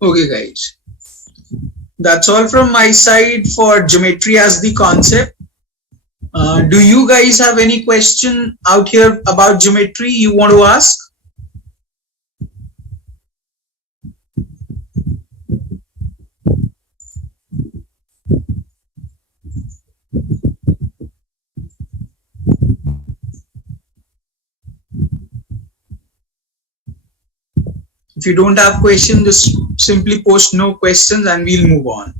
Okay, guys. That's all from my side for geometry as the concept. Do you guys have any question out here about geometry you want to ask? If you don't have questions, just simply post no questions and we'll move on.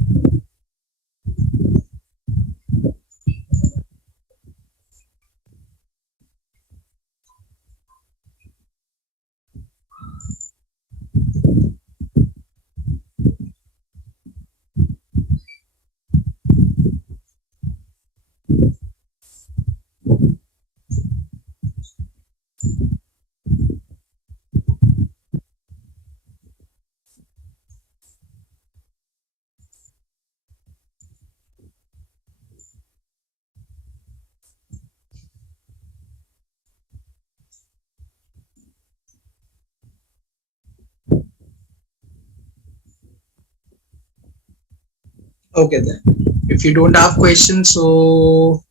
Okay then. If you don't have questions, so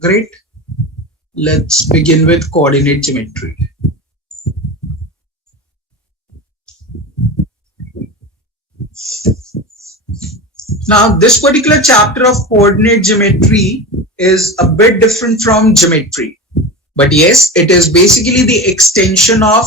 great. Let's begin with coordinate geometry. Now, this particular chapter of coordinate geometry is a bit different from geometry. But yes, it is basically the extension of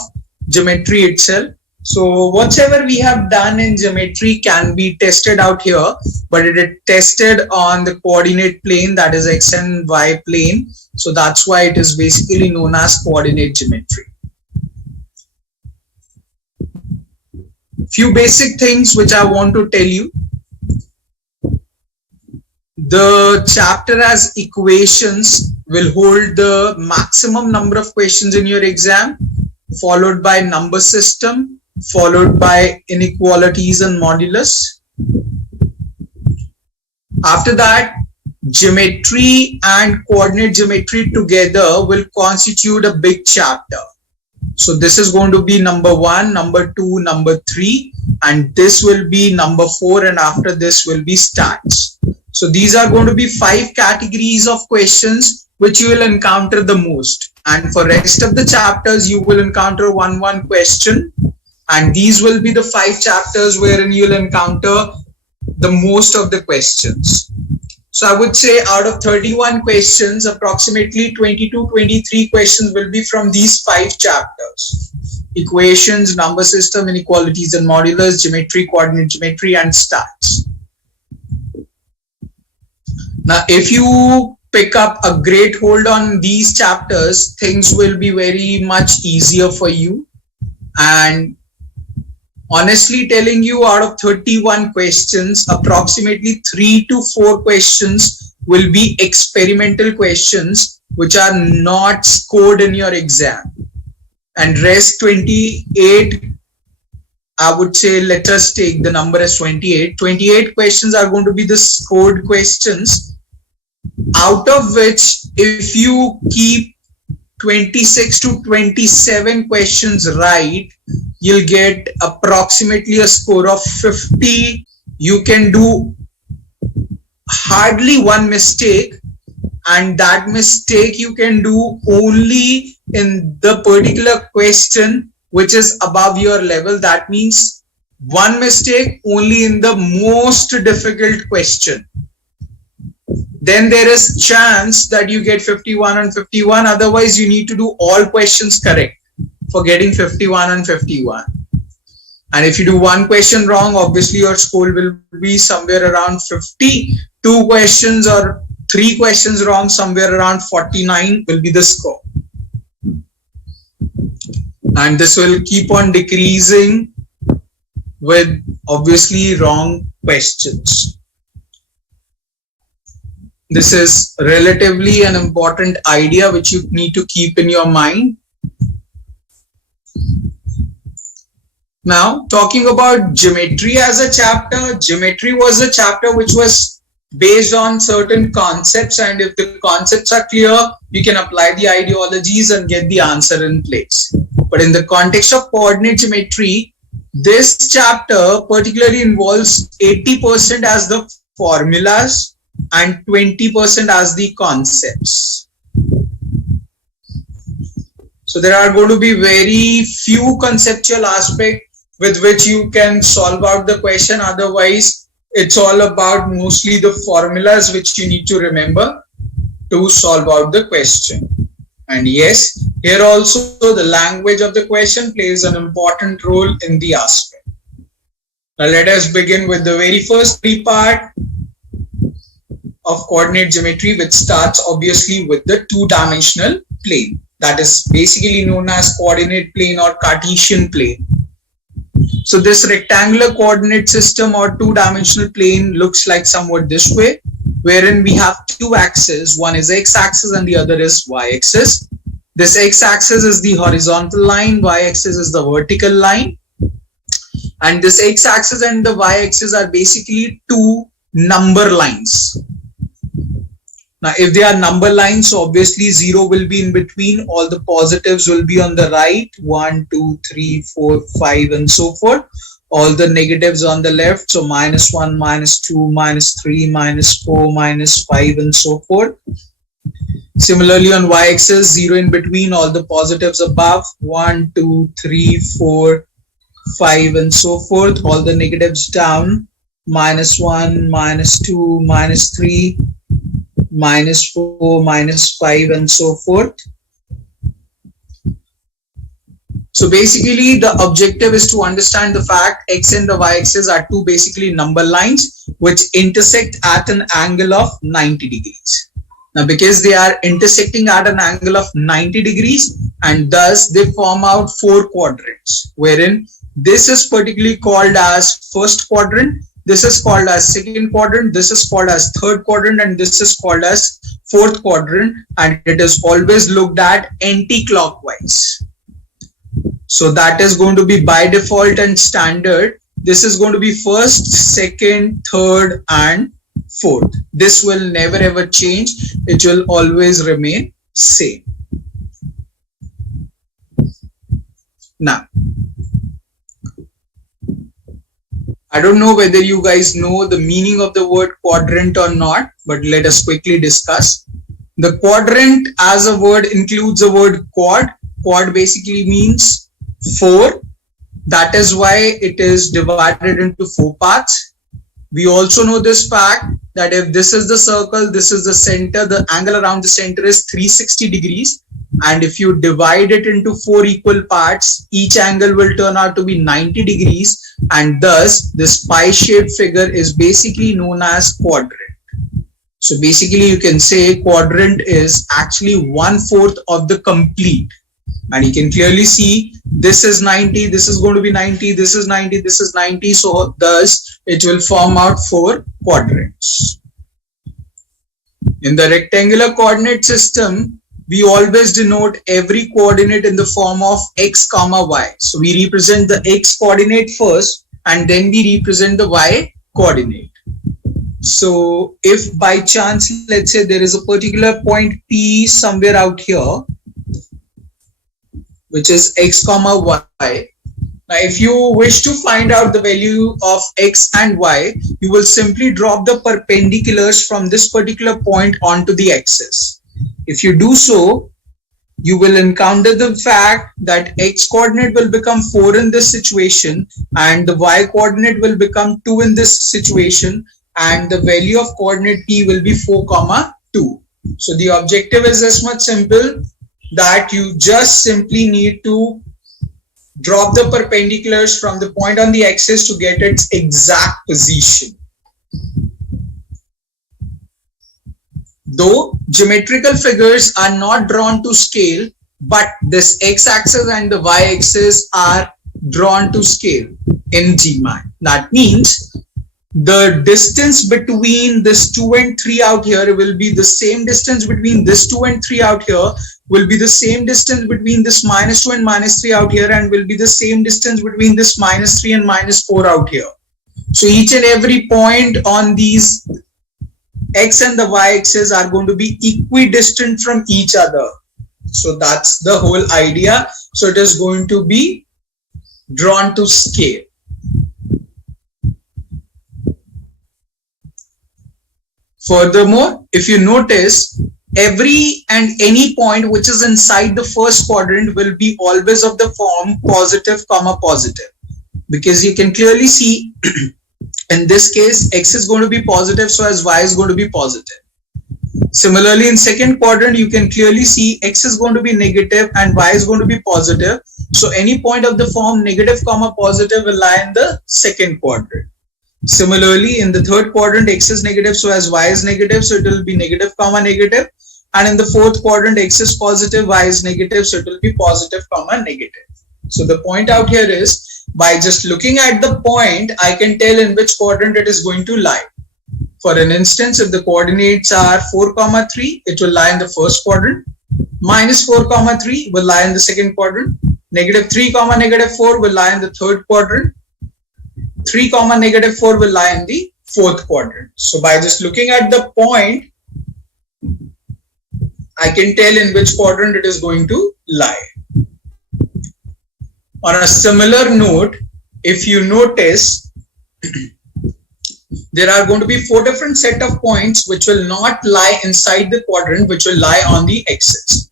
geometry itself. So whatever we have done in geometry can be tested out here, but it is tested on the coordinate plane, that is x and y plane. So that's why it is basically known as coordinate geometry. Few basic things which I want to tell you. The chapter as equations will hold the maximum number of questions in your exam, followed by number system, followed by inequalities and modulus. After that, geometry and coordinate geometry together will constitute a big chapter. So this is going to be number 1, number 2, number 3, and this will be number 4, and after this will be stats. So these are going to be 5 categories of questions which you will encounter the most. And for rest of the chapters, you will encounter one question. And these will be the 5 chapters wherein you will encounter the most of the questions. So I would say out of 31 questions, approximately 22-23 questions will be from these 5 chapters. Equations, number system, inequalities and modulus, geometry, coordinate geometry, and stats. Now, if you pick up a great hold on these chapters, things will be very much easier for you. And honestly telling you, out of 31 questions, approximately 3 to 4 questions will be experimental questions which are not scored in your exam. And rest 28, I would say, let us take the number as 28. 28 questions are going to be the scored questions, out of which if you keep 26 to 27 questions right, you'll get approximately a score of 50. You can do hardly one mistake, and that mistake you can do only in the particular question which is above your level. That means one mistake only in the most difficult question. Then there is chance that you get 51 on 51. Otherwise, you need to do all questions correct for getting 51 on 51. And if you do one question wrong, obviously your score will be somewhere around 50. 2 questions or 3 questions wrong, somewhere around 49 will be the score. And this will keep on decreasing with obviously wrong questions. This is relatively an important idea which you need to keep in your mind. Now, talking about geometry as a chapter, geometry was a chapter which was based on certain concepts, and if the concepts are clear, you can apply the ideologies and get the answer in place. But in the context of coordinate geometry, This chapter particularly involves 80% as the formulas and 20% as the concepts. So there are going to be very few conceptual aspects with which you can solve out the question. Otherwise, it's all about mostly the formulas which you need to remember to solve out the question. And yes, here also the language of the question plays an important role in the aspect. Now let us begin with the very first part of coordinate geometry, which starts obviously with the two-dimensional plane. That is basically known as coordinate plane or Cartesian plane. So this rectangular coordinate system or two-dimensional plane looks like somewhat this way, wherein we have two axes. One is x-axis and the other is y-axis. This x-axis is the horizontal line, y-axis is the vertical line. And this x-axis and the y-axis are basically two number lines. Now, if they are number lines, so obviously 0 will be in between. All the positives will be on the right, 1, 2, 3, 4, 5, and so forth. All the negatives on the left, so -1, -2, -3, -4, -5, and so forth. Similarly, on y-axis, 0 in between, all the positives above, 1, 2, 3, 4, 5, and so forth. All the negatives down, -1, -2, -3, -4, -5, and so forth. So basically the objective is to understand the fact x and the y-axis are two basically number lines which intersect at an angle of 90 degrees. Now because they are intersecting at an angle of 90 degrees and thus they form out four quadrants, wherein this is particularly called as first quadrant, this is called as second quadrant, this is called as third quadrant, and this is called as fourth quadrant, and it is always looked at anti-clockwise. So that is going to be by default and standard. This is going to be first, second, third, and fourth. This will never ever change. It will always remain same. Now, I don't know whether you guys know the meaning of the word quadrant or not, but let us quickly discuss. The quadrant as a word includes the word quad. Quad basically means 4. That is why it is divided into 4 parts. We also know this fact that if this is the circle, this is the center, the angle around the center is 360 degrees. And if you divide it into 4 equal parts, each angle will turn out to be 90 degrees. And thus this pie-shaped figure is basically known as quadrant. So basically you can say quadrant is actually 1/4 of the complete. And you can clearly see this is 90, this is going to be 90, this is 90, this is 90. So thus it will form out 4 quadrants. In the rectangular coordinate system, we always denote every coordinate in the form of x comma y. So we represent the x coordinate first and then we represent the y coordinate. So if by chance, let's say there is a particular point P somewhere out here, which is x comma y. Now if you wish to find out the value of x and y, you will simply drop the perpendiculars from this particular point onto the axis. If you do so, you will encounter the fact that x coordinate will become 4 in this situation and the y coordinate will become 2 in this situation, and the value of coordinate P will be 4, 2. So the objective is as much simple that you just simply need to drop the perpendiculars from the point on the axis to get its exact position. Though geometrical figures are not drawn to scale, but this x-axis and the y-axis are drawn to scale in GMAT. That means the distance between this 2 and 3 out here will be the same distance between this 2 and 3 out here, will be the same distance between this -2 and -3 out here, and will be the same distance between this -3 and -4 out here. So each and every point on these x and the y-axis are going to be equidistant from each other. So that's the whole idea. So it is going to be drawn to scale. Furthermore, if you notice, every and any point which is inside the first quadrant will be always of the form positive comma positive, because you can clearly see in this case x is going to be positive, so as y is going to be positive. Similarly, in second quadrant, you can clearly see x is going to be negative and y is going to be positive. So any point of the form negative comma positive will lie in the second quadrant. Similarly, in the third quadrant, x is negative, so as y is negative, so it will be negative comma negative. And in the fourth quadrant, x is positive, y is negative, so it will be positive comma negative. So the point out here is, by just looking at the point, I can tell in which quadrant it is going to lie. For an instance, if the coordinates are 4, 3, it will lie in the first quadrant. Minus 4, 3 will lie in the second quadrant. Negative 3, negative 4 will lie in the third quadrant. 3, negative 4 will lie in the fourth quadrant. So by just looking at the point, I can tell in which quadrant it is going to lie. On a similar note, if you notice, there are going to be 4 different set of points which will not lie inside the quadrant, which will lie on the x-axis.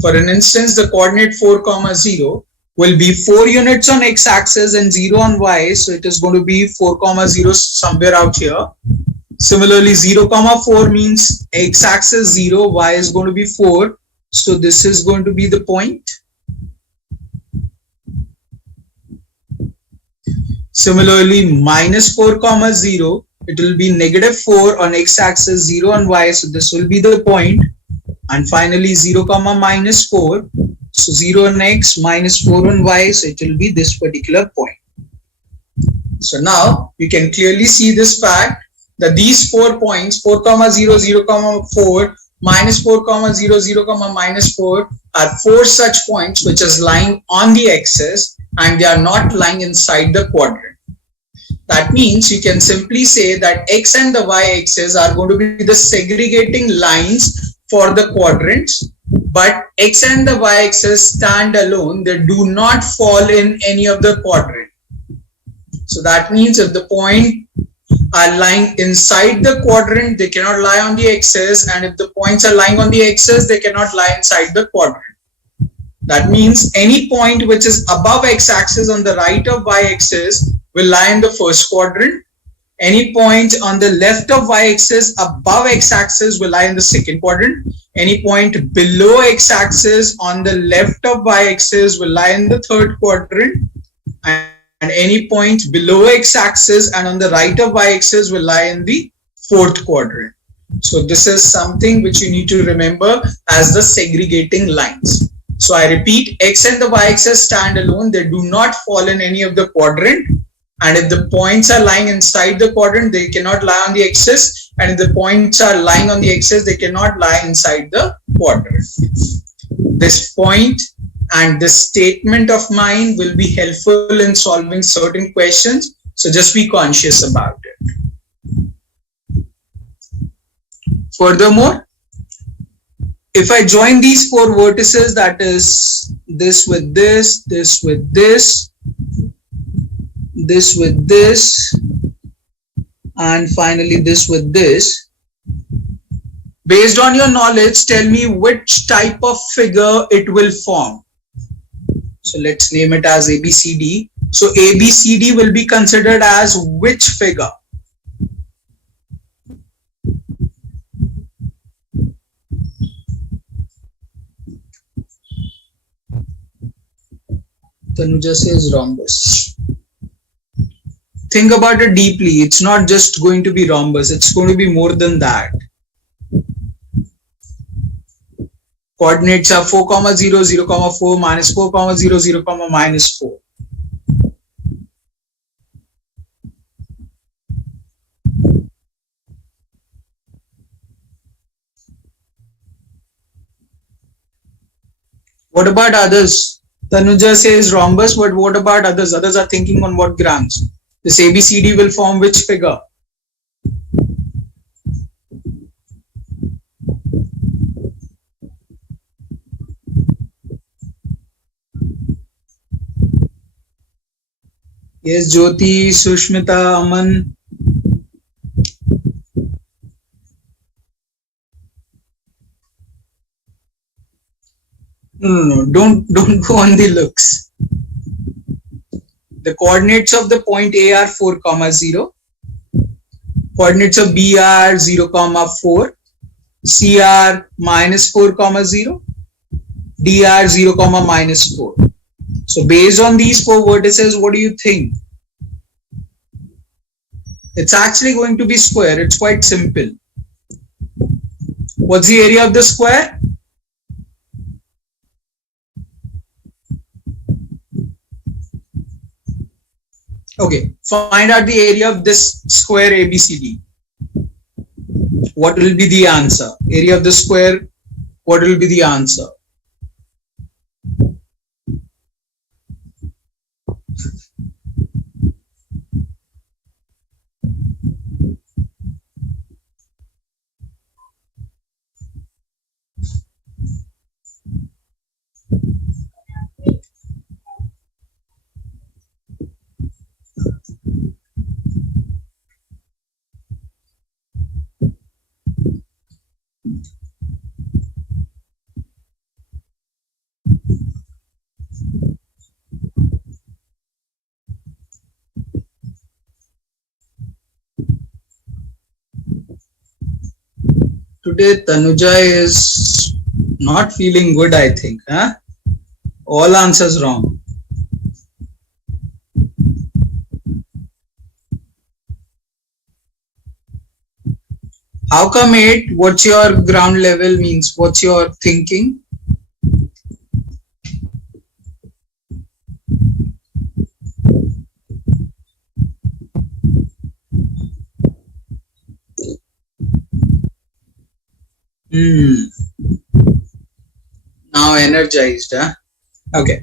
For an instance, the coordinate 4, 0 will be 4 units on x-axis and 0 on y. So it is going to be 4, 0 somewhere out here. Similarly, 0, 4 means x-axis 0, y is going to be 4. So this is going to be the point. Similarly, minus 4, 0, it will be negative 4 on x-axis, 0 on y. So this will be the point. And finally, 0, minus 4. So 0 on x, minus 4 on y. So it will be this particular point. So now you can clearly see this fact that these 4 points, 4, 0, 0, 4, minus 4, 0, 0, minus 4 are 4 such points which is lying on the axis and they are not lying inside the quadrant. That means you can simply say that x and the y axis are going to be the segregating lines for the quadrants, but x and the y axis stand alone. They do not fall in any of the quadrant. So that means if the point are lying inside the quadrant, they cannot lie on the axis, and if the points are lying on the axis, they cannot lie inside the quadrant. That means any point which is above x-axis on the right of y-axis will lie in the first quadrant. Any point on the left of y-axis above x-axis will lie in the second quadrant. Any point below x-axis on the left of y-axis will lie in the third quadrant. And any point below x-axis and on the right of y-axis will lie in the fourth quadrant. So this is something which you need to remember as the segregating lines. So I repeat, x and the y-axis stand alone. They do not fall in any of the quadrant. And if the points are lying inside the quadrant, they cannot lie on the axis. And if the points are lying on the axis, they cannot lie inside the quadrant. This point and this statement of mine will be helpful in solving certain questions. So just be conscious about it. Furthermore, if I join these 4 vertices, that is this with this, this with this, this with this, and finally this with this, based on your knowledge, tell me which type of figure it will form. So let's name it as ABCD. So ABCD will be considered as which figure? Tanuja says rhombus. Think about it deeply. It's not just going to be rhombus. It's going to be more than that. Coordinates are 4, 0, 0, 4, minus 4, 0, 0, minus 4. What about others? Tanuja says rhombus, but what about others? Others are thinking on what grounds? This ABCD will form which figure? Yes, Jyoti, Sushmita, Aman. No, no, no. Don't go on the looks. The coordinates of the point A are 4, comma 0. Coordinates of B are 0, comma 4. C are minus 4, comma 0. D are 0, comma minus 4. So based on these four vertices, what do you think? It's actually going to be square. It's quite simple. What's the area of the square? Okay, find out the area of this square ABCD. What will be the answer? Area of the square, what will be the answer? Today Tanuja is not feeling good, I think. Huh? All answers wrong. How come 8? What's your ground level means? What's your thinking? Now energized. Huh? Okay.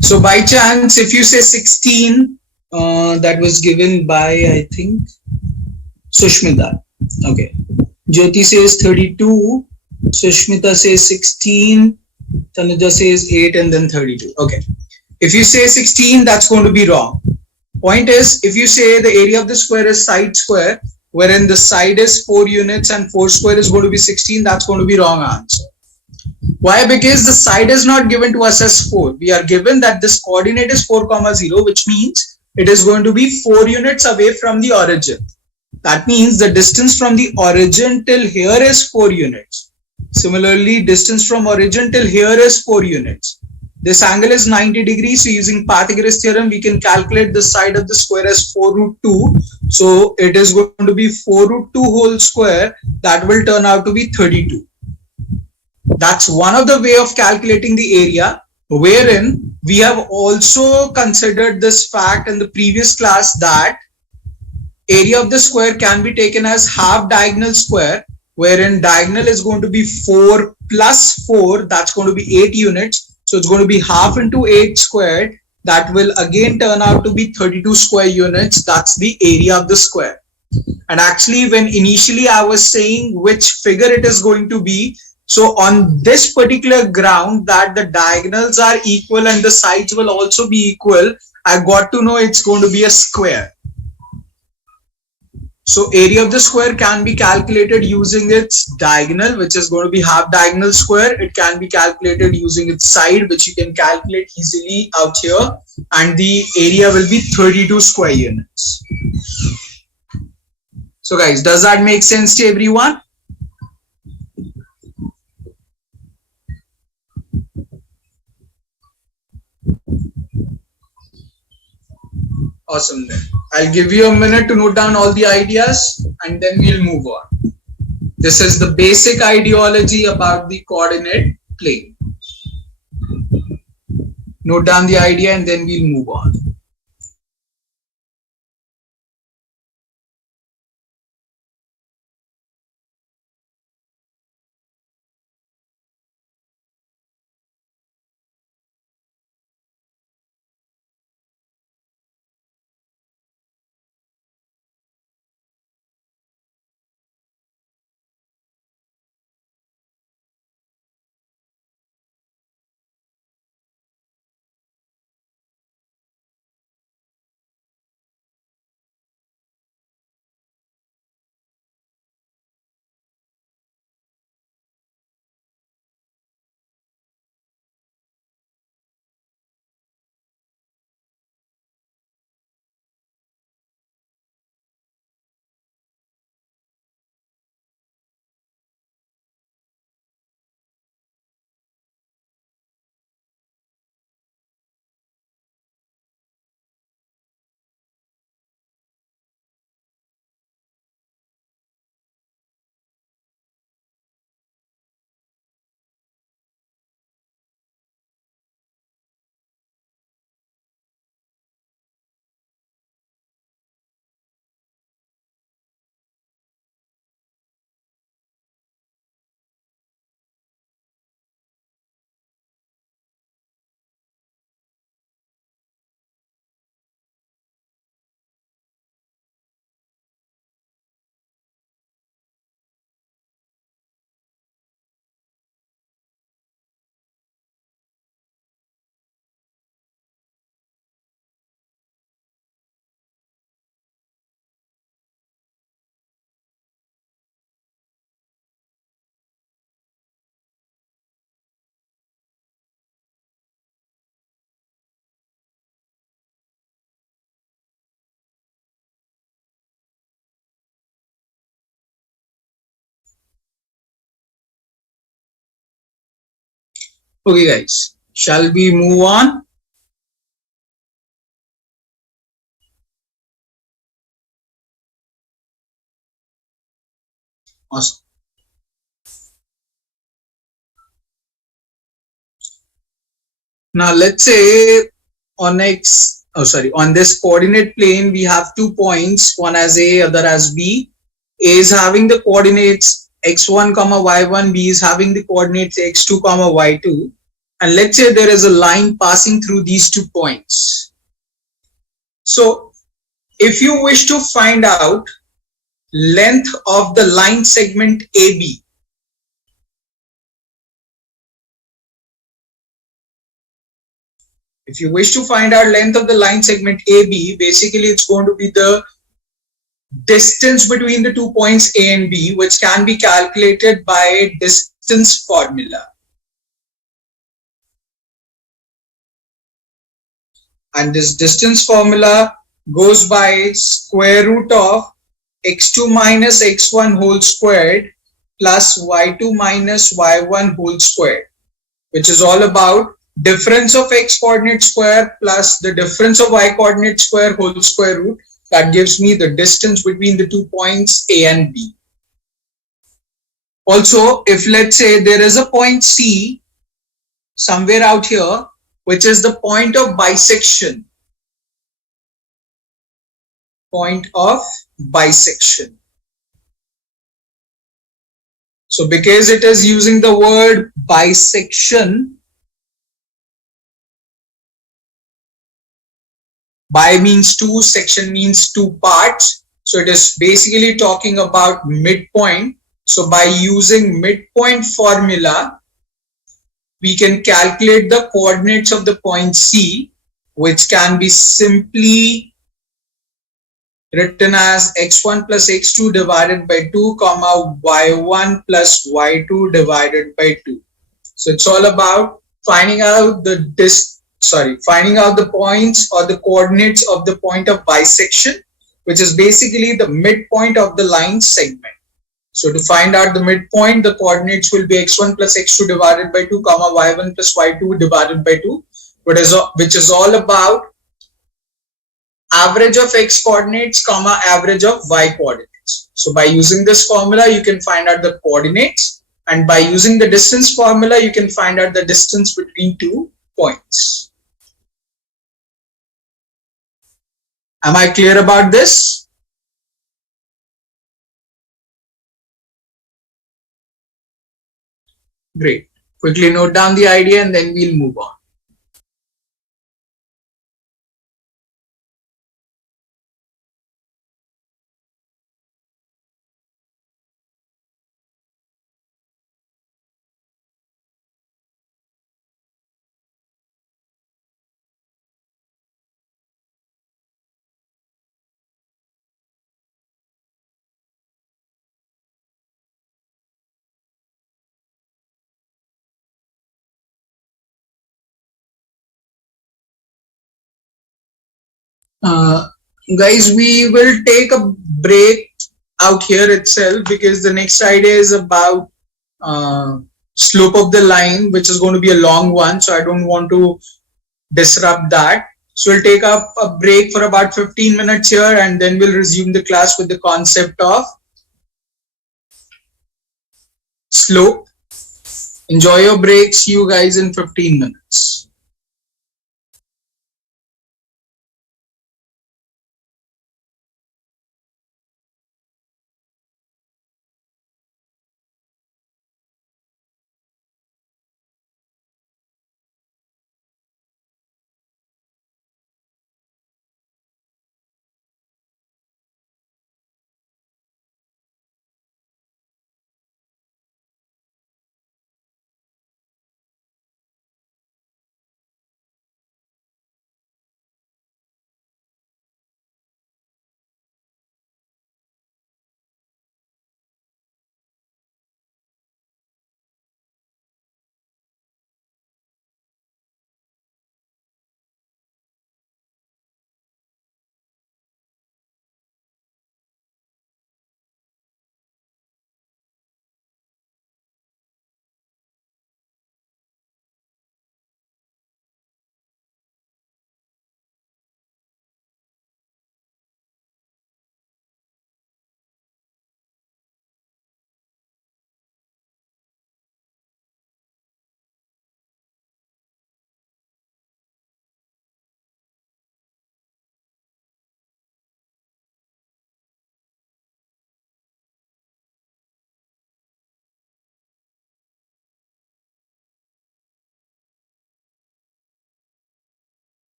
So by chance, if you say 16, that was given by, I think, Sushmita. Okay. Jyoti says 32. Sushmita says 16. Tanuja says 8 and then 32. Okay. If you say 16, that's going to be wrong. Point is, if you say the area of the square is side square, wherein the side is 4 units and 4 square is going to be 16, that's going to be wrong answer. Why? Because the side is not given to us as 4. We are given that this coordinate is 4, comma 0, which means it is going to be 4 units away from the origin. That means the distance from the origin till here is 4 units. Similarly, distance from origin till here is 4 units. This angle is 90 degrees. So using Pythagoras theorem, we can calculate the side of the square as 4 root 2. So it is going to be 4 root 2 whole square. That will turn out to be 32. That's one of the way of calculating the area, wherein we have also considered this fact in the previous class that area of the square can be taken as half diagonal square, wherein diagonal is going to be 4 plus 4, that's going to be 8 units. So it's going to be half into 8 squared. That will again turn out to be 32 square units. That's the area of the square. And actually, when initially I was saying which figure it is going to be, so on this particular ground that the diagonals are equal and the sides will also be equal, I got to know it's going to be a square. So area of the square can be calculated using its diagonal, which is going to be half diagonal square. It can be calculated using its side, which you can calculate easily out here. And the area will be 32 square units. So guys, does that make sense to everyone? Awesome then. I'll give you a minute to note down all the ideas and then we'll move on. This is the basic ideology about the coordinate plane. Note down the idea and then we'll move on. Okay guys, shall we move on? Awesome. Now let's say on this coordinate plane we have 2 points, one as A, other as B. A is having the coordinates x1 comma y1, B is having the coordinates x2 comma y2, and let's say there is a line passing through these 2 points. So if you wish to find out length of the line segment AB, if you wish to find out length of the line segment AB, basically it's going to be the distance between the 2 points A and B, which can be calculated by distance formula. And this distance formula goes by square root of x2 minus x1 whole squared plus y2 minus y1 whole squared, which is all about difference of x coordinate square plus the difference of y coordinate square whole square root. That gives me the distance between the 2 points A and B. Also, if let's say there is a point C somewhere out here, which is the point of bisection, So because it is using the word bisection, bi means two, section means two parts. So it is basically talking about midpoint. So by using midpoint formula, we can calculate the coordinates of the point C, which can be simply written as x1 plus x2 divided by 2 comma y1 plus y2 divided by 2. So it's all about finding out finding out the points or the coordinates of the point of bisection, which is basically the midpoint of the line segment. So to find out the midpoint, the coordinates will be x1 plus x2 divided by 2 comma y1 plus y2 divided by 2, which is all about average of x coordinates comma average of y coordinates. So by using this formula, you can find out the coordinates, and by using the distance formula, you can find out the distance between 2 points. Am I clear about this? Great. Quickly note down the idea and then we'll move on. Uh, Guys, we will take a break out here itself because the next idea is about slope of the line, which is going to be a long one. So I don't want to disrupt that. So we'll take up a break for about 15 minutes here and then we'll resume the class with the concept of slope. Enjoy your break. See you guys in 15 minutes.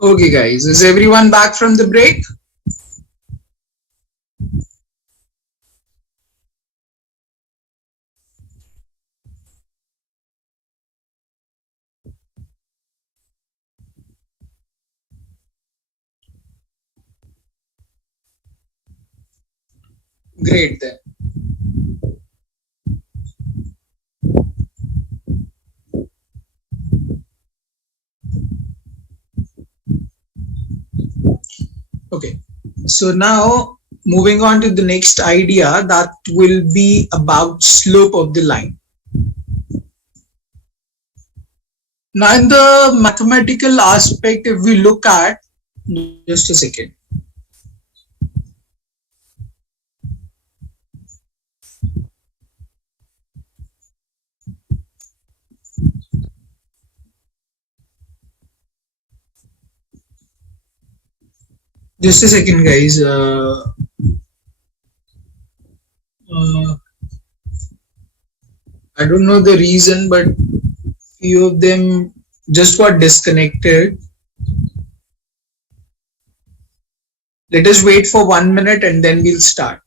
Okay, guys, is everyone back from the break? Great then. Okay, so now moving on to the next idea, that will be about slope of the line. Now in the mathematical aspect, if we look at, just a second. Just a second, guys. Uh, I don't know the reason, but few of them just got disconnected. Let us wait for 1 minute and then we'll start.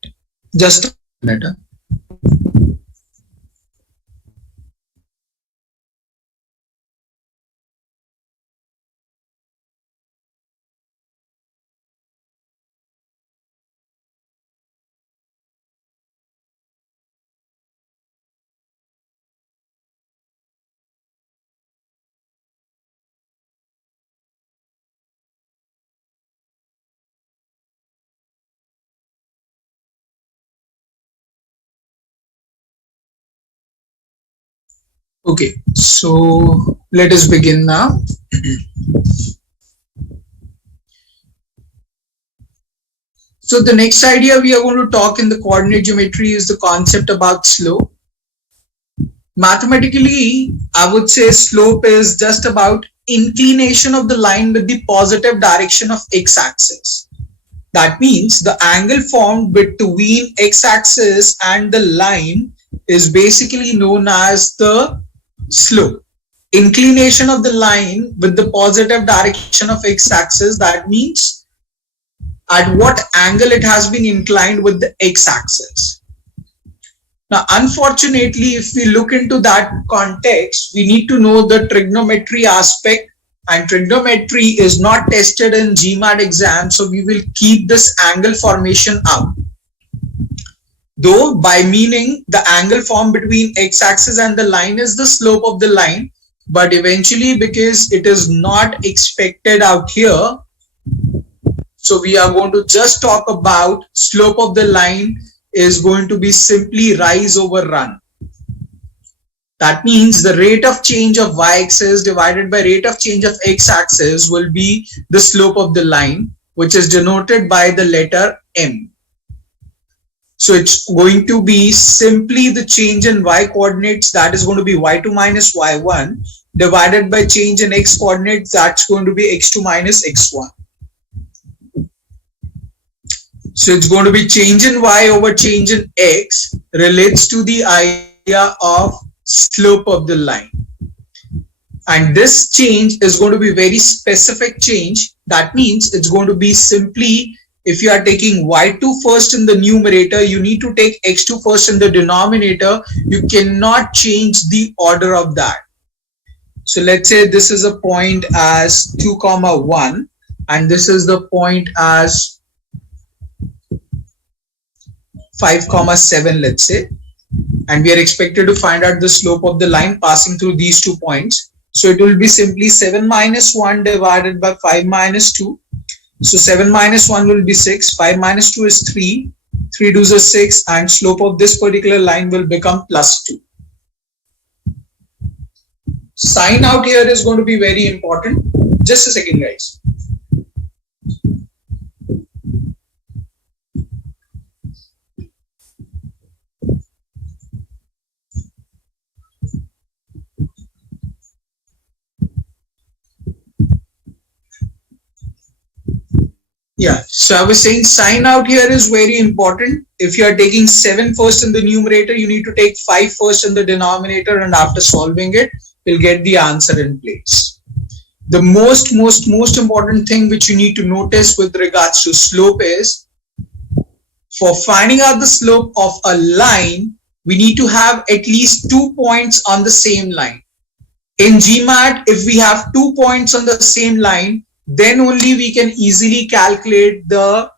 Just a minute. Okay, so let us begin now. So the next idea we are going to talk in the coordinate geometry is the concept about slope. Mathematically, I would say slope is just about inclination of the line with the positive direction of x-axis. That means the angle formed between x-axis and the line is basically known as the slope. Inclination of the line with the positive direction of x-axis, that means at what angle it has been inclined with the x-axis. Now, unfortunately, if we look into that context, we need to know the trigonometry aspect, and trigonometry is not tested in GMAT exam, so we will keep this angle formation out. Though by meaning the angle formed between x-axis and the line is the slope of the line, but eventually because it is not expected out here, so we are going to just talk about slope of the line is going to be simply rise over run. That means the rate of change of y-axis divided by rate of change of x-axis will be the slope of the line, which is denoted by the letter m. So it's going to be simply the change in y coordinates, that is going to be y2 minus y1, divided by change in x coordinates, that's going to be x2 minus x1. So it's going to be change in y over change in x relates to the idea of slope of the line. And this change is going to be very specific change. That means it's going to be simply, if you are taking y2 first in the numerator, you need to take x2 first in the denominator. You cannot change the order of that. So let's say this is a point as 2, 1, and this is the point as 5, 7, let's say. And we are expected to find out the slope of the line passing through these 2 points. So it will be simply 7 minus 1 divided by 5 minus 2. So 7 minus 1 will be 6, 5 minus 2 is 3, 3 2s are 6, and slope of this particular line will become plus 2. Sign out here is going to be very important. Just a second, guys. Yeah, so I was saying sign out here is very important. If you are taking 7 first in the numerator, you need to take 5 first in the denominator, and after solving it, you'll get the answer in place. The most important thing which you need to notice with regards to slope is, for finding out the slope of a line, we need to have at least 2 points on the same line. In GMAT, if we have 2 points on the same line, then only we can easily calculate the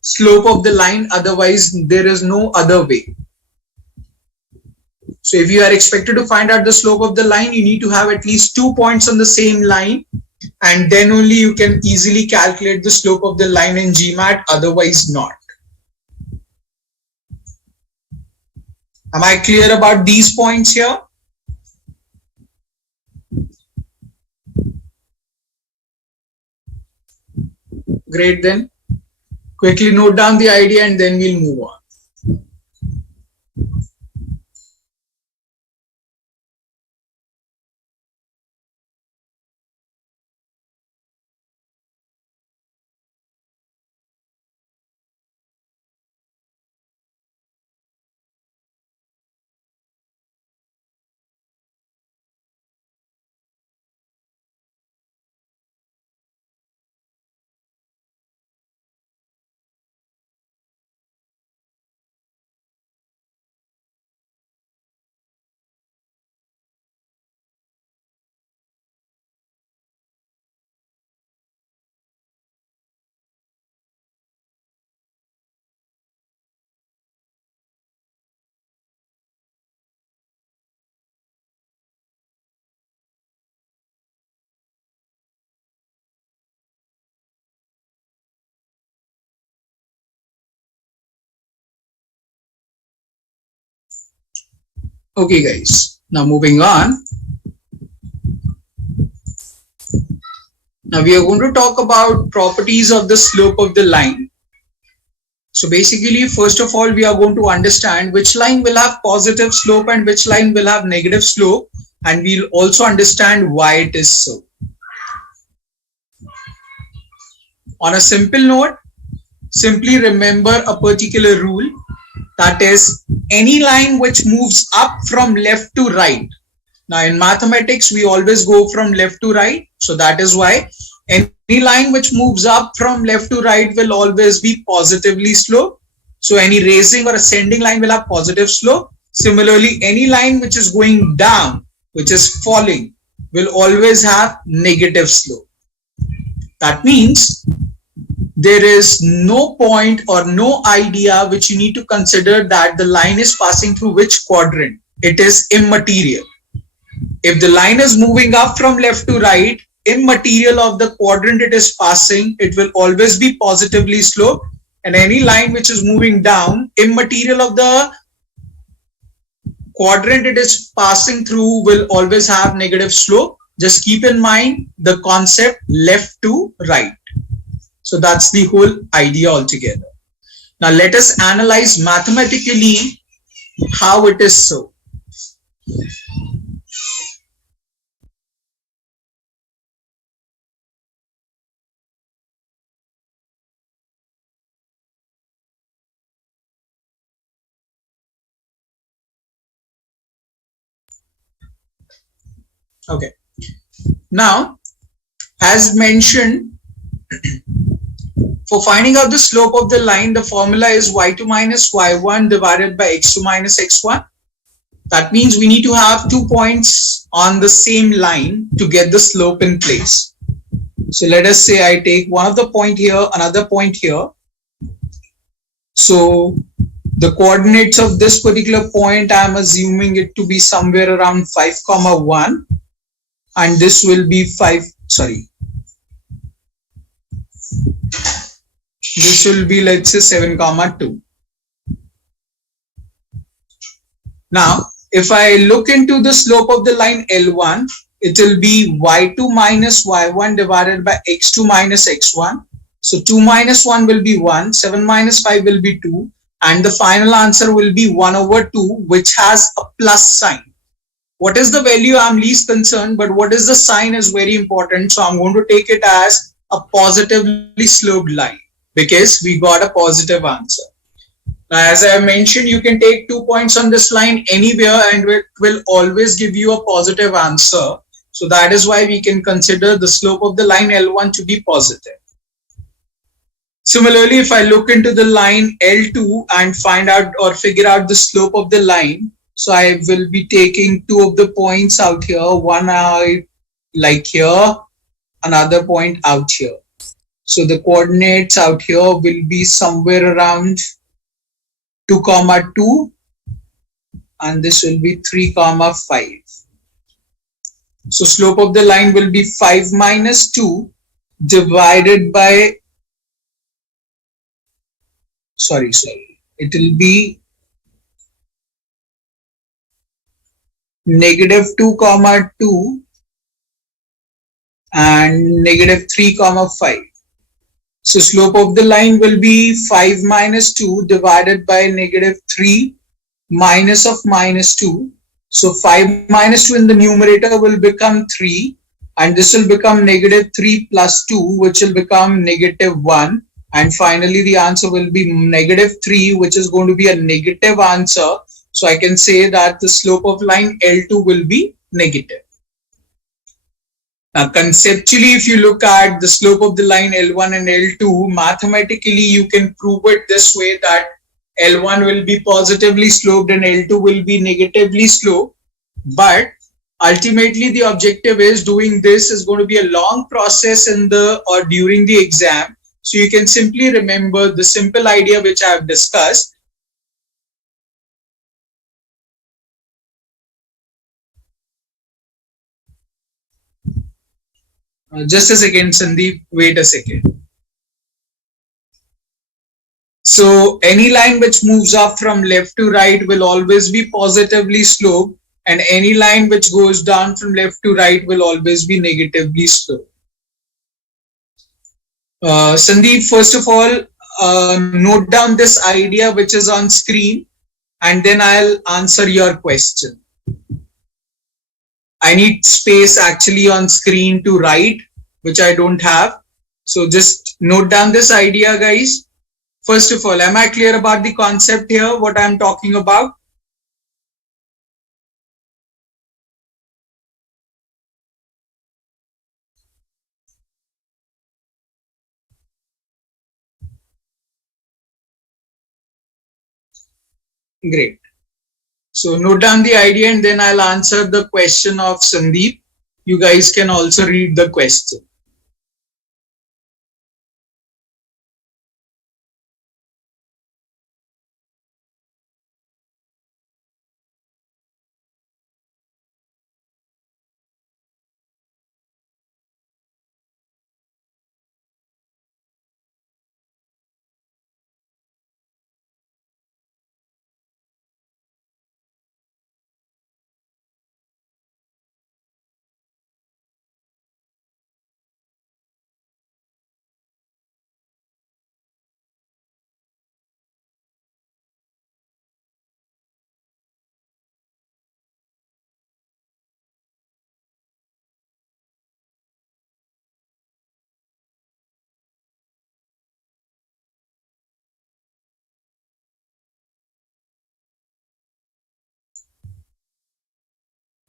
slope of the line. Otherwise, there is no other way. So if you are expected to find out the slope of the line, you need to have at least 2 points on the same line, and then only you can easily calculate the slope of the line in GMAT, otherwise not. Am I clear about these points here? Great, then quickly note down the idea and then we'll move on. Okay guys, now moving on. Now we are going to talk about properties of the slope of the line. So basically, first of all, we are going to understand which line will have positive slope and which line will have negative slope, and we'll also understand why it is so. On a simple note, simply remember a particular rule, that is, any line which moves up from left to right. Now in mathematics, we always go from left to right. So that is why any line which moves up from left to right will always be positively sloped. So any raising or ascending line will have positive slope. Similarly, any line which is going down, which is falling, will always have negative slope. That means there is no point or no idea which you need to consider that the line is passing through which quadrant. It is immaterial. If the line is moving up from left to right, immaterial of the quadrant it is passing, it will always be positively sloped. And any line which is moving down, immaterial of the quadrant it is passing through, will always have negative slope. Just keep in mind the concept left to right. So that's the whole idea altogether. Now let us analyze mathematically how it is so. Okay. Now, as mentioned, for finding out the slope of the line, the formula is y2 minus y1 divided by x2 minus x1. That means we need to have 2 points on the same line to get the slope in place. So let us say I take one of the point here, another point here. So the coordinates of this particular point, I am assuming it to be somewhere around 5, 1, and this will be 5, sorry. This will be, let's say, 7, 2. Now, if I look into the slope of the line L1, it will be y2 minus y1 divided by x2 minus x1. So 2 minus 1 will be 1, 7 minus 5 will be 2, and the final answer will be 1 over 2, which has a plus sign. What is the value? I'm least concerned, but what is the sign is very important. So I'm going to take it as a positively sloped line, because we got a positive answer. Now, as I mentioned, you can take 2 points on this line anywhere and it will always give you a positive answer. So that is why we can consider the slope of the line L1 to be positive. Similarly, if I look into the line L2 and find out or figure out the slope of the line, so I will be taking two of the points out here, one out like here, another point out here. So the coordinates out here will be somewhere around 2, 2, and this will be 3, 5. So slope of the line will be 5 minus 2 divided by, it will be negative 2, 2 and negative 3, 5. So slope of the line will be 5 minus 2 divided by negative 3 minus of minus 2. So 5 minus 2 in the numerator will become 3, and this will become negative 3 plus 2, which will become negative 1. And finally the answer will be negative 3, which is going to be a negative answer. So I can say that the slope of line L2 will be negative. Now conceptually, if you look at the slope of the line L1 and L2, mathematically you can prove it this way, that L1 will be positively sloped and L2 will be negatively sloped. But ultimately the objective is doing this is going to be a long process in the or during the exam. So you can simply remember the simple idea which I have discussed. Just a second, Sandeep, wait a second. So any line which moves up from left to right will always be positively sloped, and any line which goes down from left to right will always be negatively sloped. Sandeep, first of all, note down this idea which is on screen, and then I'll answer your question. I need space actually on screen to write, which I don't have. So just note down this idea, guys. First of all, am I clear about the concept here, what I'm talking about? Great. So note down the idea and then I'll answer the question of Sandeep. You guys can also read the question.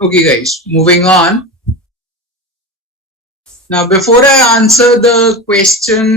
Okay guys, moving on. Now before I answer the question